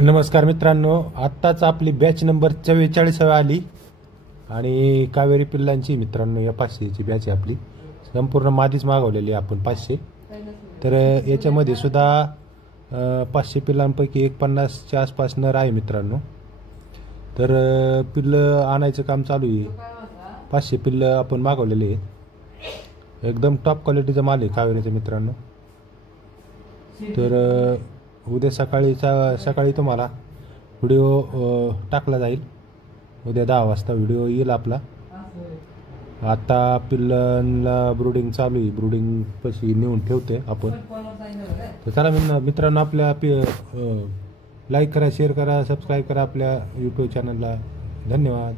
नमस्कार मित्रांनो, आत्ताच आपली बॅच नंबर 44 आली आणि कावेरी पिल्लांची मित्रांनो या 500ची बॅच आहे आपली. संपूर्ण मादीच मागवलेली आपण 500. तर याच्यामध्ये सुद्धा 500 पिल्लांपैकी 150च्या आसपास नर आहे मित्रांनो. तर पिल्लं आणायचं काम चालू आहे. 500 पिल्लं आपण मागवलेले आहेत. एकदम टॉप क्वालिटीचा माल आहे कावेरीचा मित्रांनो. तर उद्या सकाळी तुम्हाला व्हिडिओ टाकला जाईल. उद्या 10 वाजता व्हिडिओ येईल आपला. आता पिल्लांना ब्रूडिंग चालू आहे. ब्रूडिंग कशी नेऊन ठेवते आपण. तर चला मित्रांनो, आपल्या लाईक करा, शेअर करा, सबस्क्राईब करा आपल्या यूट्यूब चॅनलला. धन्यवाद.